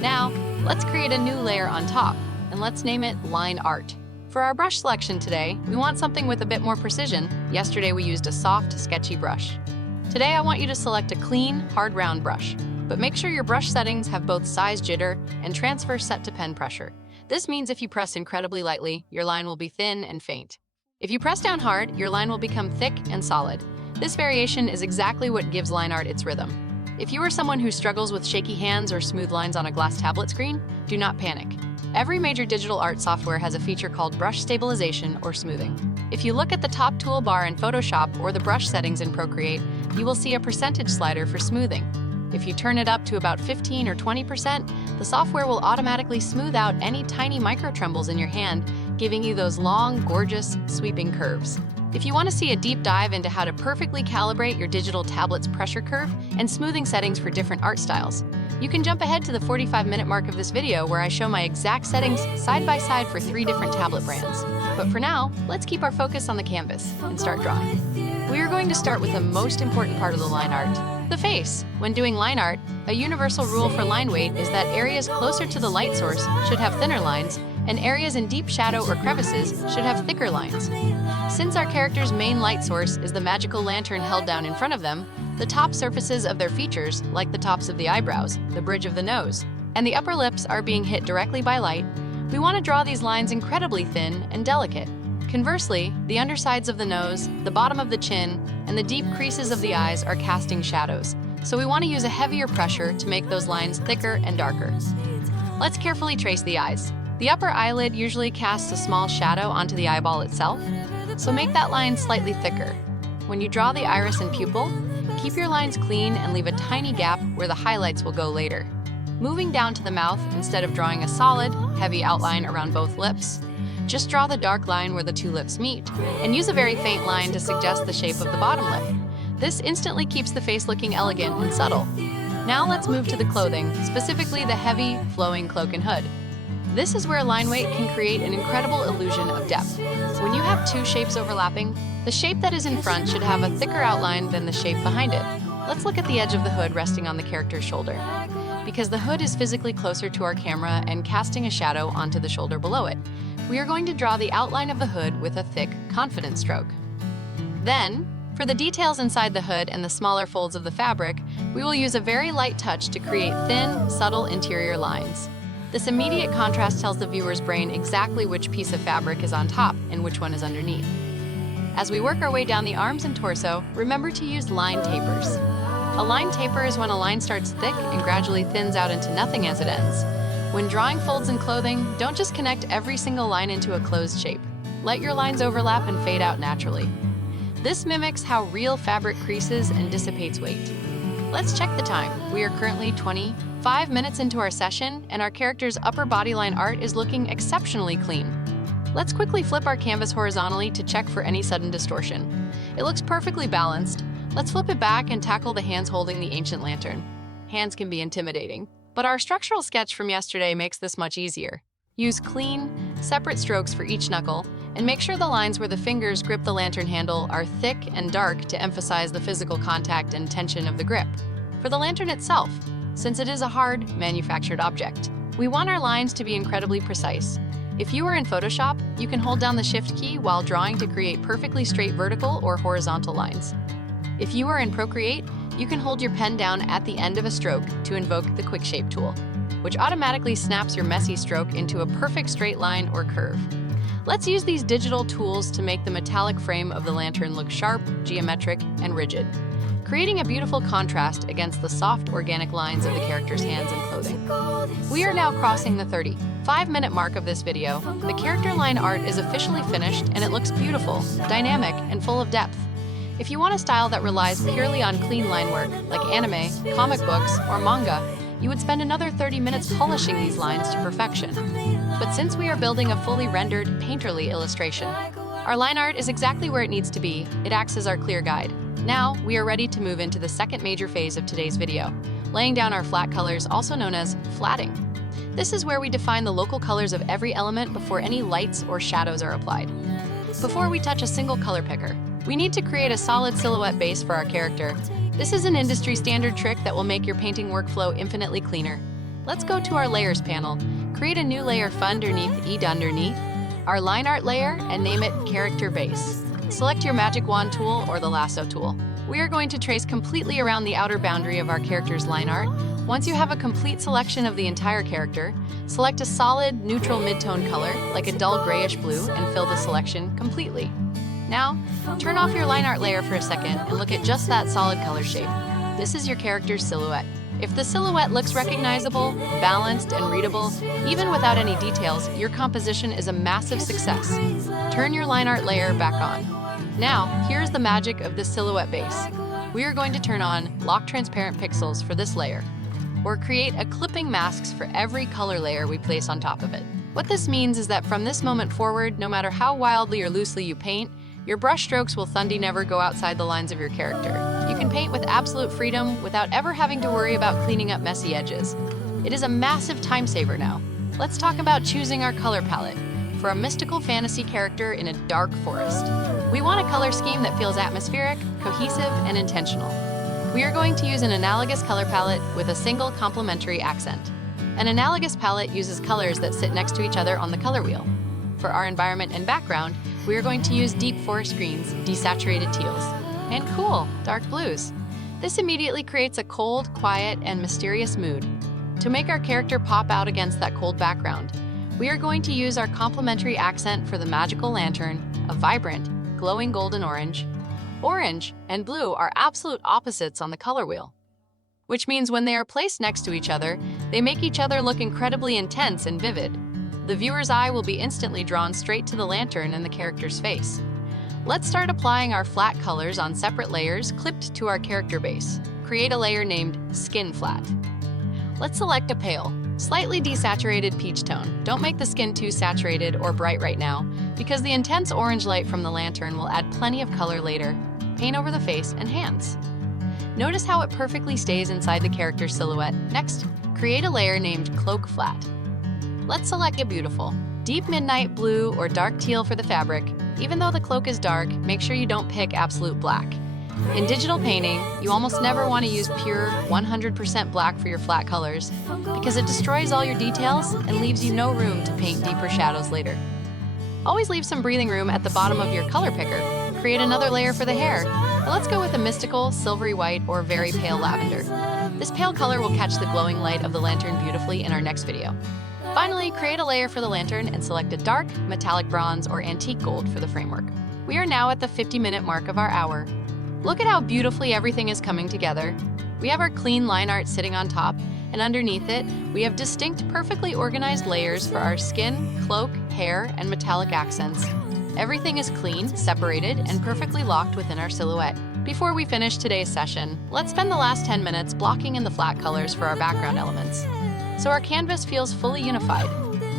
Now, let's create a new layer on top, and let's name it Line Art. For our brush selection today, we want something with a bit more precision. Yesterday we used a soft, sketchy brush. Today I want you to select a clean, hard round brush, but make sure your brush settings have both size jitter and transfer set to pen pressure. This means if you press incredibly lightly, your line will be thin and faint. If you press down hard, your line will become thick and solid. This variation is exactly what gives line art its rhythm. If you are someone who struggles with shaky hands or smooth lines on a glass tablet screen, do not panic. Every major digital art software has a feature called brush stabilization or smoothing. If you look at the top toolbar in Photoshop or the brush settings in Procreate, you will see a percentage slider for smoothing. If you turn it up to about 15 or 20%, the software will automatically smooth out any tiny micro trembles in your hand, giving you those long, gorgeous, sweeping curves. If you want to see a deep dive into how to perfectly calibrate your digital tablet's pressure curve and smoothing settings for different art styles, you can jump ahead to the 45-minute mark of this video where I show my exact settings side by side for 3 different tablet brands. But for now, let's keep our focus on the canvas and start drawing. We are going to start with the most important part of the line art, the face. When doing line art, a universal rule for line weight is that areas closer to the light source should have thinner lines, and areas in deep shadow or crevices should have thicker lines. Since our character's main light source is the magical lantern held down in front of them, the top surfaces of their features, like the tops of the eyebrows, the bridge of the nose, and the upper lips are being hit directly by light, we want to draw these lines incredibly thin and delicate. Conversely, the undersides of the nose, the bottom of the chin, and the deep creases of the eyes are casting shadows, so we want to use a heavier pressure to make those lines thicker and darker. Let's carefully trace the eyes. The upper eyelid usually casts a small shadow onto the eyeball itself, so make that line slightly thicker. When you draw the iris and pupil, keep your lines clean and leave a tiny gap where the highlights will go later. Moving down to the mouth, instead of drawing a solid, heavy outline around both lips, just draw the dark line where the 2 lips meet, and use a very faint line to suggest the shape of the bottom lip. This instantly keeps the face looking elegant and subtle. Now let's move to the clothing, specifically the heavy, flowing cloak and hood. This is where line weight can create an incredible illusion of depth. When you have 2 shapes overlapping, the shape that is in front should have a thicker outline than the shape behind it. Let's look at the edge of the hood resting on the character's shoulder. Because the hood is physically closer to our camera and casting a shadow onto the shoulder below it, we are going to draw the outline of the hood with a thick, confident stroke. Then, for the details inside the hood and the smaller folds of the fabric, we will use a very light touch to create thin, subtle interior lines. This immediate contrast tells the viewer's brain exactly which piece of fabric is on top and which one is underneath. As we work our way down the arms and torso, remember to use line tapers. A line taper is when a line starts thick and gradually thins out into nothing as it ends. When drawing folds in clothing, don't just connect every single line into a closed shape. Let your lines overlap and fade out naturally. This mimics how real fabric creases and dissipates weight. Let's check the time. We are currently 25 minutes into our session, and our character's upper body line art is looking exceptionally clean. Let's quickly flip our canvas horizontally to check for any sudden distortion. It looks perfectly balanced. Let's flip it back and tackle the hands holding the ancient lantern. Hands can be intimidating, but our structural sketch from yesterday makes this much easier. Use clean, separate strokes for each knuckle, and make sure the lines where the fingers grip the lantern handle are thick and dark to emphasize the physical contact and tension of the grip. For the lantern itself, since it is a hard, manufactured object, we want our lines to be incredibly precise. If you are in Photoshop, you can hold down the Shift key while drawing to create perfectly straight vertical or horizontal lines. If you are in Procreate, you can hold your pen down at the end of a stroke to invoke the Quick Shape tool, which automatically snaps your messy stroke into a perfect straight line or curve. Let's use these digital tools to make the metallic frame of the lantern look sharp, geometric, and rigid, creating a beautiful contrast against the soft, organic lines of the character's hands and clothing. We are now crossing the 35-minute mark of this video. The character line art is officially finished, and it looks beautiful, dynamic, and full of depth. If you want a style that relies purely on clean line work, like anime, comic books, or manga, you would spend another 30 minutes polishing these lines to perfection. But since we are building a fully rendered, painterly illustration, our line art is exactly where it needs to be. It acts as our clear guide. Now, we are ready to move into the second major phase of today's video, laying down our flat colors, also known as flatting. This is where we define the local colors of every element before any lights or shadows are applied. Before we touch a single color picker, we need to create a solid silhouette base for our character. This is an industry standard trick that will make your painting workflow infinitely cleaner. Let's go to our layers panel, create a new layer underneath our line art layer and name it character base. Select your magic wand tool or the lasso tool. We are going to trace completely around the outer boundary of our character's line art. Once you have a complete selection of the entire character, select a solid, neutral mid-tone color, like a dull grayish blue, and fill the selection completely. Now, turn off your line art layer for a second and look at just that solid color shape. This is your character's silhouette. If the silhouette looks recognizable, balanced, and readable, even without any details, your composition is a massive success. Turn your line art layer back on. Now, here's the magic of this silhouette base. We are going to turn on lock transparent pixels for this layer, or create a clipping masks for every color layer we place on top of it. What this means is that from this moment forward, no matter how wildly or loosely you paint, your brush strokes will never go outside the lines of your character. You can paint with absolute freedom without ever having to worry about cleaning up messy edges. It is a massive time saver now. Let's talk about choosing our color palette. For a mystical fantasy character in a dark forest, we want a color scheme that feels atmospheric, cohesive, and intentional. We are going to use an analogous color palette with a single complementary accent. An analogous palette uses colors that sit next to each other on the color wheel. For our environment and background, we are going to use deep forest greens, desaturated teals, and cool, dark blues. This immediately creates a cold, quiet, and mysterious mood. To make our character pop out against that cold background, we are going to use our complementary accent for the magical lantern, a vibrant, glowing golden orange. Orange and blue are absolute opposites on the color wheel, which means when they are placed next to each other, they make each other look incredibly intense and vivid. The viewer's eye will be instantly drawn straight to the lantern and the character's face. Let's start applying our flat colors on separate layers clipped to our character base. Create a layer named Skin Flat. Let's select a pale, slightly desaturated peach tone. Don't make the skin too saturated or bright right now, because the intense orange light from the lantern will add plenty of color later. Paint over the face and hands. Notice how it perfectly stays inside the character's silhouette. Next, create a layer named Cloak Flat. Let's select a beautiful, deep midnight blue or dark teal for the fabric. Even though the cloak is dark, make sure you don't pick absolute black. In digital painting, you almost never want to use pure 100% black for your flat colors because it destroys all your details and leaves you no room to paint deeper shadows later. Always leave some breathing room at the bottom of your color picker. Create another layer for the hair. But let's go with a mystical, silvery white, or very pale lavender. This pale color will catch the glowing light of the lantern beautifully in our next video. Finally, create a layer for the lantern and select a dark, metallic bronze or antique gold for the framework. We are now at the 50-minute mark of our hour. Look at how beautifully everything is coming together. We have our clean line art sitting on top, and underneath it, we have distinct, perfectly organized layers for our skin, cloak, hair, and metallic accents. Everything is clean, separated, and perfectly locked within our silhouette. Before we finish today's session, let's spend the last 10 minutes blocking in the flat colors for our background elements, so our canvas feels fully unified.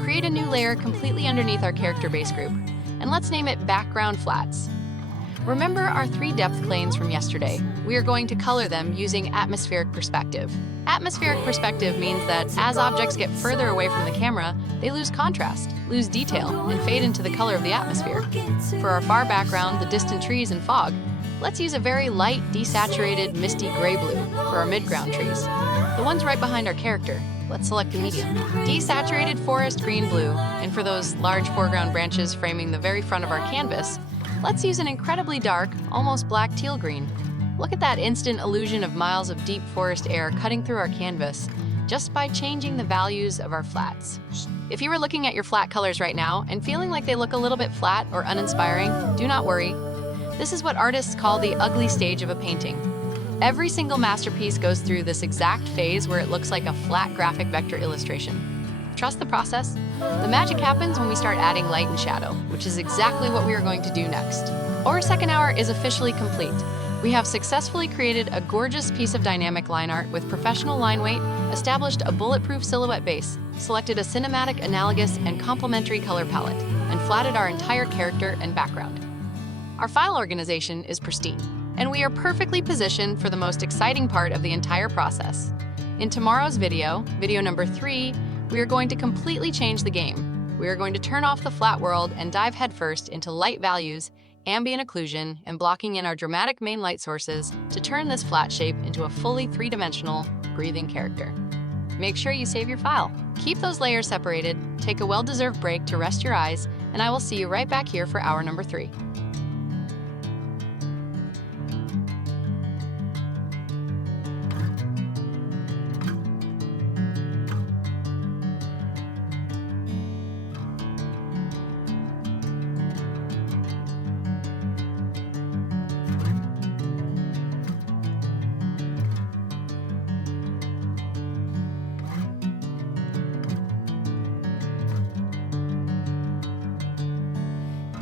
Create a new layer completely underneath our character base group, and let's name it Background Flats. Remember our 3 depth planes from yesterday? We are going to color them using atmospheric perspective. Atmospheric perspective means that as objects get further away from the camera, they lose contrast, lose detail, and fade into the color of the atmosphere. For our far background, the distant trees and fog, let's use a very light, desaturated, misty gray blue for our midground trees. The ones right behind our character, let's select the medium. Desaturated forest green blue, and for those large foreground branches framing the very front of our canvas, let's use an incredibly dark, almost black teal green. Look at that instant illusion of miles of deep forest air cutting through our canvas just by changing the values of our flats. If you were looking at your flat colors right now and feeling like they look a little bit flat or uninspiring, do not worry. This is what artists call the ugly stage of a painting. Every single masterpiece goes through this exact phase where it looks like a flat graphic vector illustration. Trust the process. The magic happens when we start adding light and shadow, which is exactly what we are going to do next. Our second hour is officially complete. We have successfully created a gorgeous piece of dynamic line art with professional line weight, established a bulletproof silhouette base, selected a cinematic, analogous, and complementary color palette, and flatted our entire character and background. Our file organization is pristine, And we are perfectly positioned for the most exciting part of the entire process. In tomorrow's video, video number 3, we are going to completely change the game. We are going to turn off the flat world and dive headfirst into light values, ambient occlusion, and blocking in our dramatic main light sources to turn this flat shape into a fully three-dimensional, breathing character. Make sure you save your file. Keep those layers separated, take a well-deserved break to rest your eyes, and I will see you right back here for hour number 3.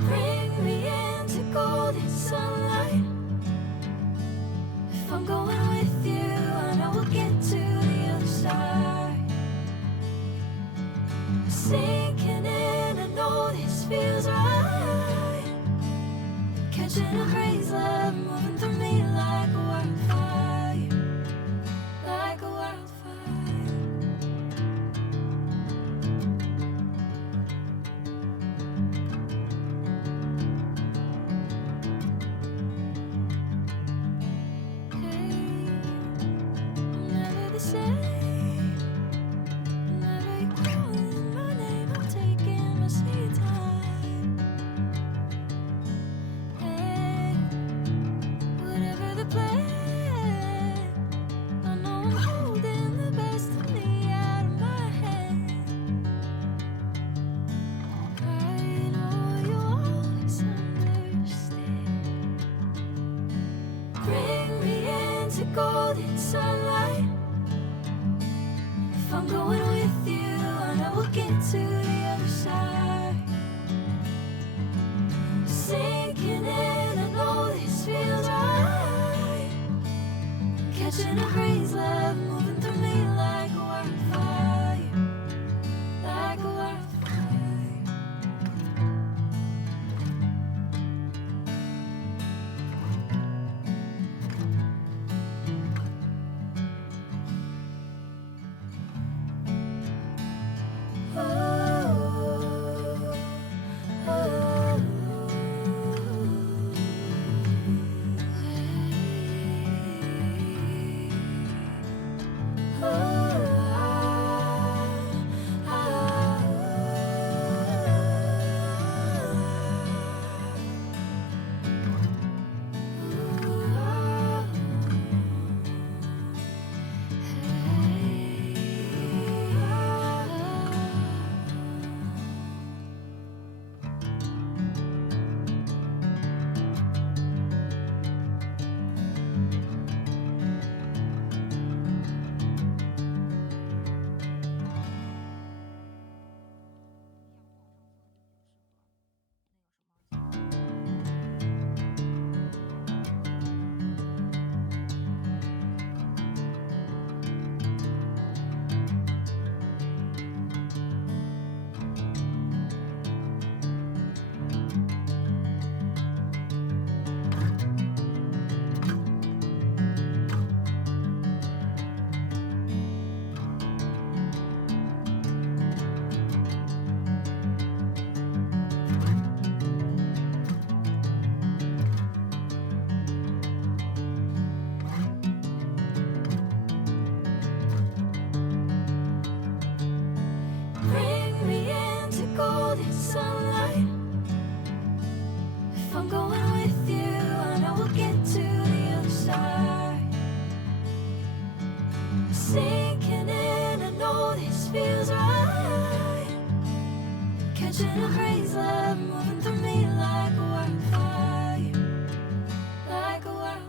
Bring me into golden sunlight. If I'm going with you, I know we'll get to the other side. Sinking in, I know this feels right. Catching a breeze, love moving through me like a wildfire, like a wildfire. Never the same. Never you calling my name, I'm taking my sweet time. Hey, whatever the plan, I know I'm holding the best of me out of my hand. I know you always understand. Bring me into golden sunlight. If I'm going with you, I know we'll get to the other side. Sinking in, I know this feels right. Catching a breeze, love moving through me like a wildfire, like a wildfire. Bring me into golden sunlight. If I'm going with you, I know we'll get to the other side. Sinking in, I know this feels right. Catching a breeze, love moving through me like a wildfire, like a wildfire.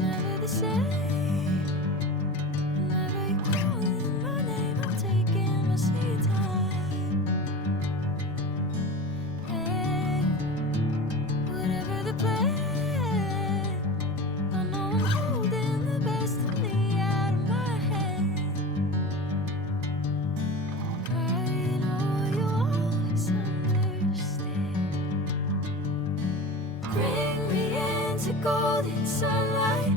Never the same. Never you calling my name, I'm taking my sweet time. Hey, whatever the plan, golden sunlight.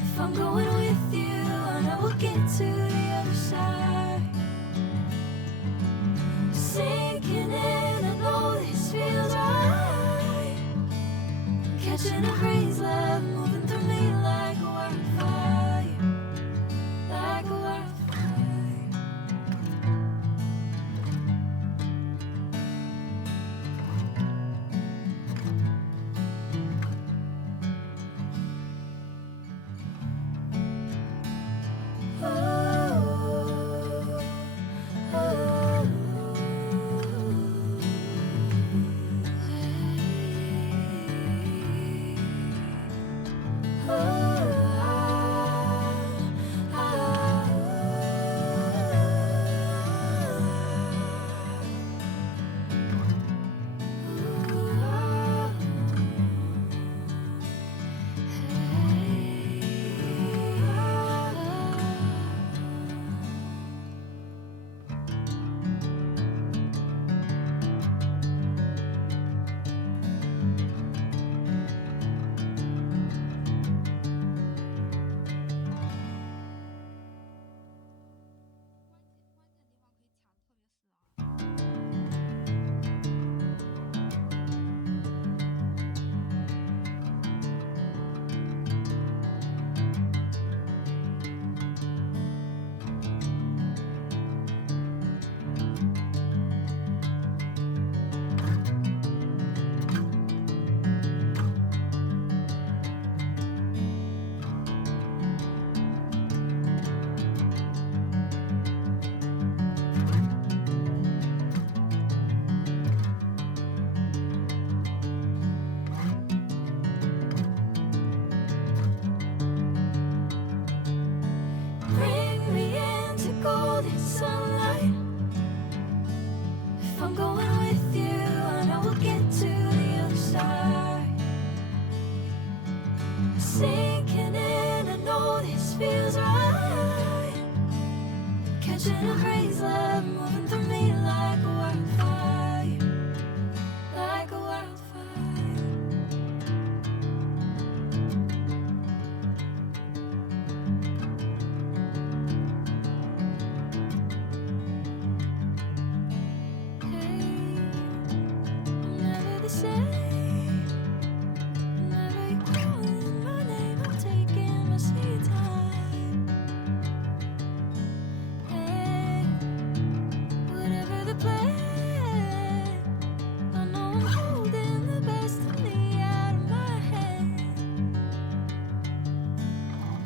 If I'm going with you, I know we'll get to the other side. Sinking in, I know this feels right. Catching a breeze, love moving through me like a wildfire, like a wildfire. Bring me into golden sunlight. If I'm going with you, I know we'll get to the other side. Sinking in, I know this feels right. Catching a breeze, love moving through me like a wildfire, like a wildfire. Never the same. Whenever you're calling my name, I'm taking my sweet time. Hey, whatever the plan, I know I'm holding the best of me out of my hand.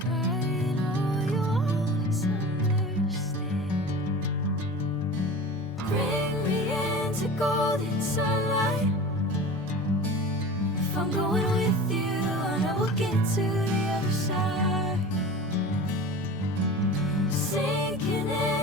I know you always understand. Bring me into golden sunlight. If I'm going with you, I know we'll get to the other side. Sinking in.